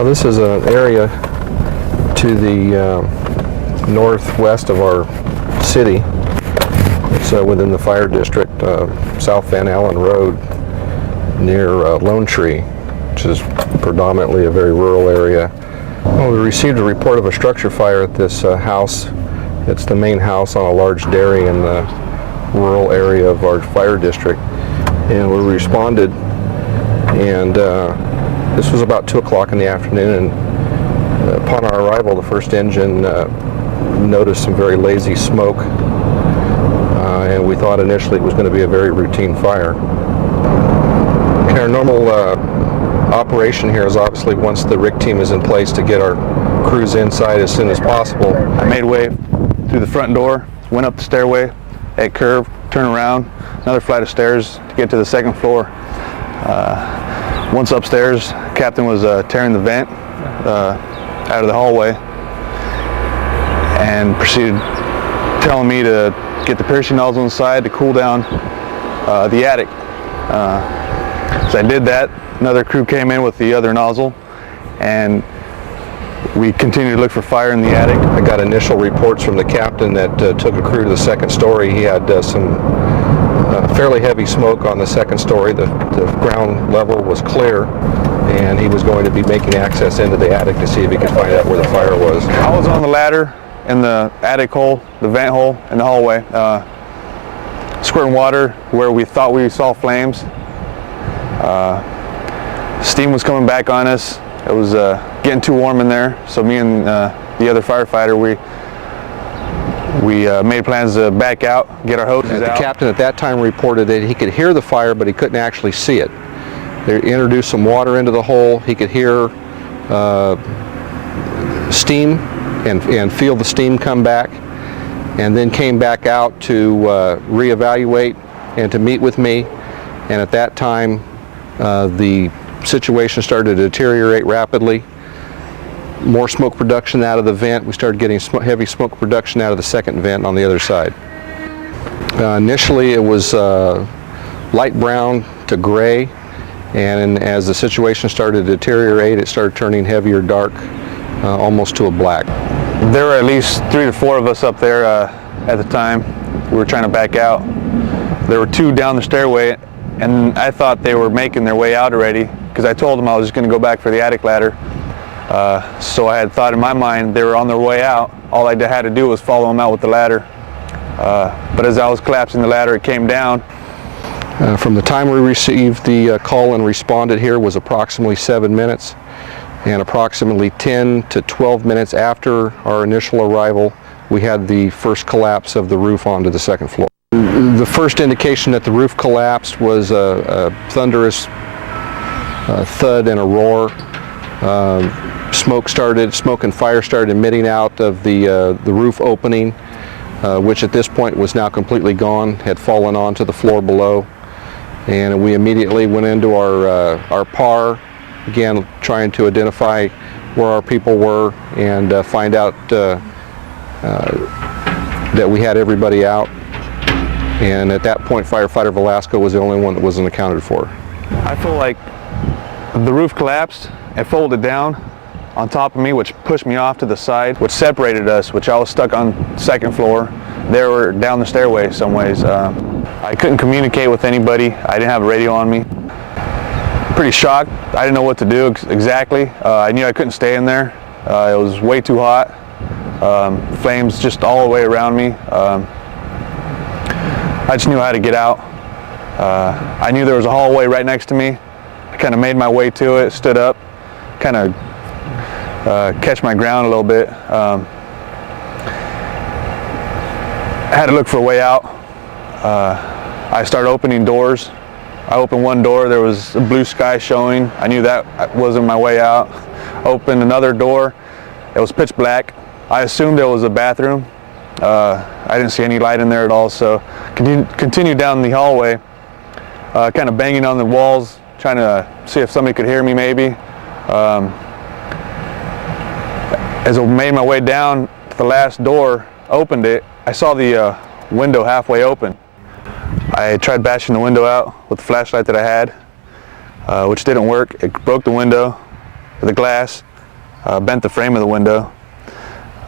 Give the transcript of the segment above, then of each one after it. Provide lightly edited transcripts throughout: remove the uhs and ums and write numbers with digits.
Now this is an area to the northwest of our city. It's within the fire district, South Van Allen Road, near Lone Tree, which is predominantly a very rural area. Well, we received a report of a structure fire at this house. It's the main house on a large dairy in the rural area of our fire district. And we responded, and this was about 2 o'clock in the afternoon, and upon our arrival, the first engine noticed some very lazy smoke, and we thought initially it was going to be a very routine fire. Our normal operation here is obviously, once the rig team is in place, to get our crews inside as soon as possible. I made way through the front door, went up the stairway, at curve, turn around, another flight of stairs to get to the second floor. Once upstairs, Captain was tearing the vent out of the hallway and proceeded telling me to get the piercing nozzle inside to cool down the attic. So I did that. Another crew came in with the other nozzle, and we continued to look for fire in the attic. I got initial reports from the captain that took a crew to the second story. He had some fairly heavy smoke on the second story. The ground level was clear, and he was going to be making access into the attic to see if he could find out where the fire was. I was on the ladder in the attic hole, the vent hole in the hallway, squirting water where we thought we saw flames. Steam was coming back on us. It was getting too warm in there, so me and the other firefighter, we made plans to back out, get our hoses out. The captain at that time reported that he could hear the fire, but he couldn't actually see it. They introduced some water into the hole. He could hear steam and feel the steam come back, and then came back out to reevaluate and to meet with me. And at that time, the situation started to deteriorate rapidly. More smoke production out of the vent. We started getting heavy smoke production out of the second vent on the other side. Initially it was light brown to gray, and as the situation started to deteriorate, it started turning heavier dark, almost to a black. There were at least 3 to 4 of us up there at the time. We were trying to back out. There were 2 down the stairway, and I thought they were making their way out already, because I told them I was just going to go back for the attic ladder. So I had thought in my mind they were on their way out. All I had to do was follow them out with the ladder. But as I was collapsing the ladder, it came down. From the time we received the call and responded here was approximately 7 minutes, and approximately 10 to 12 minutes after our initial arrival, we had the first collapse of the roof onto the second floor. The first indication that the roof collapsed was a thunderous thud and a roar. Smoke and fire started emitting out of the roof opening, which at this point was now completely gone, had fallen onto the floor below. And we immediately went into our PAR, again trying to identify where our people were and find out that we had everybody out. And at that point, firefighter Velasco was the only one that wasn't accounted for. I feel like the roof collapsed and folded down on top of me, which pushed me off to the side, which separated us, which I was stuck on second floor. They were down the stairway some ways. I couldn't communicate with anybody. I didn't have a radio on me. Pretty shocked. I didn't know what to do exactly. I knew I couldn't stay in there. It was way too hot. Flames just all the way around me. I just knew how to get out. I knew there was a hallway right next to me. I kind of made my way to it, stood up, kind of catch my ground a little bit. I had to look for a way out. I started opening doors. I opened one door, there was a blue sky showing. I knew that wasn't my way out. Opened another door, it was pitch black. I assumed it was a bathroom. I didn't see any light in there at all, so continued down the hallway, kind of banging on the walls, trying to see if somebody could hear me maybe. As I made my way down to the last door, opened it, I saw the window halfway open. I tried bashing the window out with the flashlight that I had, which didn't work. It broke the window, the glass. bent the frame of the window.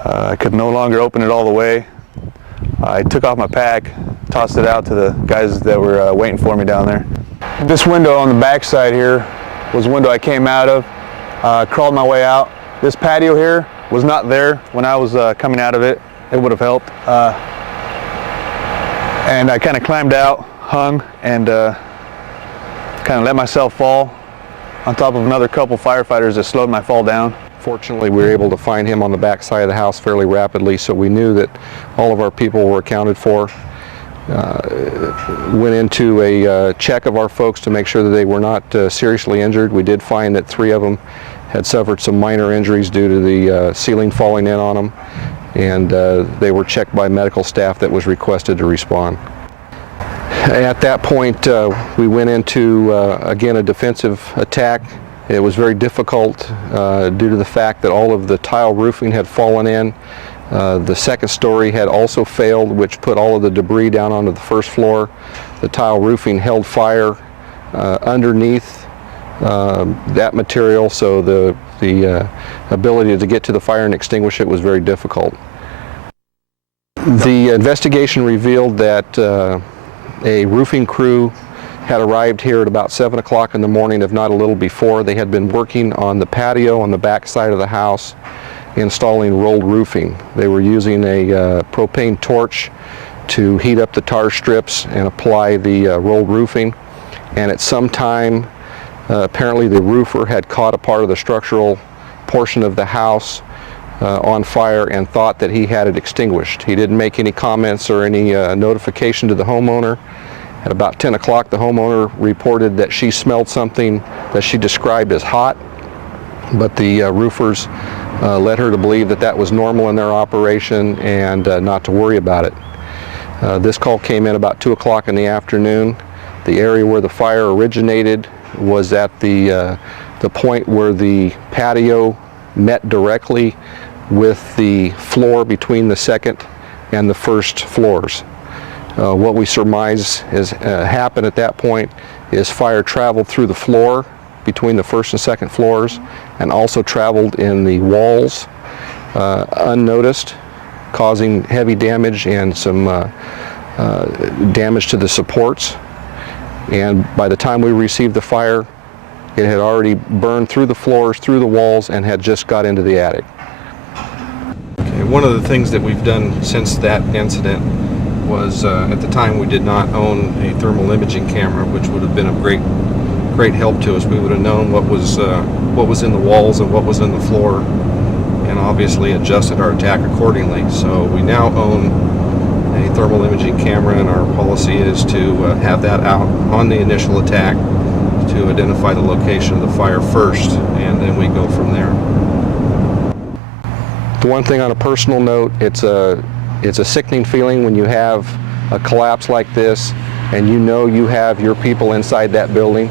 I could no longer open it all the way. I took off my pack, tossed it out to the guys that were waiting for me down there. This window on the back side here was the window I came out of, crawled my way out. This patio here was not there when I was coming out of it. It would have helped. And I kind of climbed out, hung, and kind of let myself fall on top of another couple firefighters that slowed my fall down. Fortunately, we were able to find him on the back side of the house fairly rapidly, so we knew that all of our people were accounted for. Went into a check of our folks to make sure that they were not seriously injured. We did find that 3 of them had suffered some minor injuries due to the ceiling falling in on them, and they were checked by medical staff that was requested to respond. At that point, we went into, again, a defensive attack. It was very difficult due to the fact that all of the tile roofing had fallen in. The second story had also failed, which put all of the debris down onto the first floor. The tile roofing held fire underneath that material, so the ability to get to the fire and extinguish it was very difficult. The investigation revealed that a roofing crew had arrived here at about 7 o'clock in the morning, if not a little before. They had been working on the patio on the back side of the house, installing rolled roofing. They were using a propane torch to heat up the tar strips and apply the rolled roofing. And at some time, apparently the roofer had caught a part of the structural portion of the house on fire and thought that he had it extinguished. He didn't make any comments or any notification to the homeowner. At about 10 o'clock, the homeowner reported that she smelled something that she described as hot, but the roofers led her to believe that that was normal in their operation and not to worry about it. This call came in about 2 o'clock in the afternoon. The area where the fire originated was at the point where the patio met directly with the floor between the second and the first floors. What we surmise has happened at that point is fire traveled through the floor between the first and second floors and also traveled in the walls unnoticed, causing heavy damage and some damage to the supports. And by the time we received the fire, it had already burned through the floors, through the walls, and had just got into the attic. Okay, one of the things that we've done since that incident was, at the time we did not own a thermal imaging camera, which would have been of great help to us. We would have known what was in the walls and what was in the floor, and obviously adjusted our attack accordingly. So we now own a thermal imaging camera, and our policy is to have that out on the initial attack to identify the location of the fire first, and then we go from there. The one thing on a personal note, it's a sickening feeling when you have a collapse like this and you know you have your people inside that building.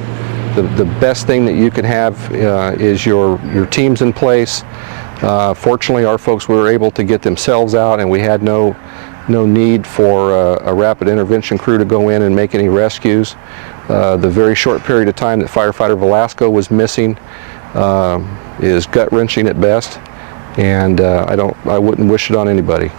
The best thing that you can have is your teams in place. Fortunately, our folks were able to get themselves out, and we had no need for a rapid intervention crew to go in and make any rescues. The very short period of time that firefighter Velasco was missing is gut-wrenching at best, and I wouldn't wish it on anybody.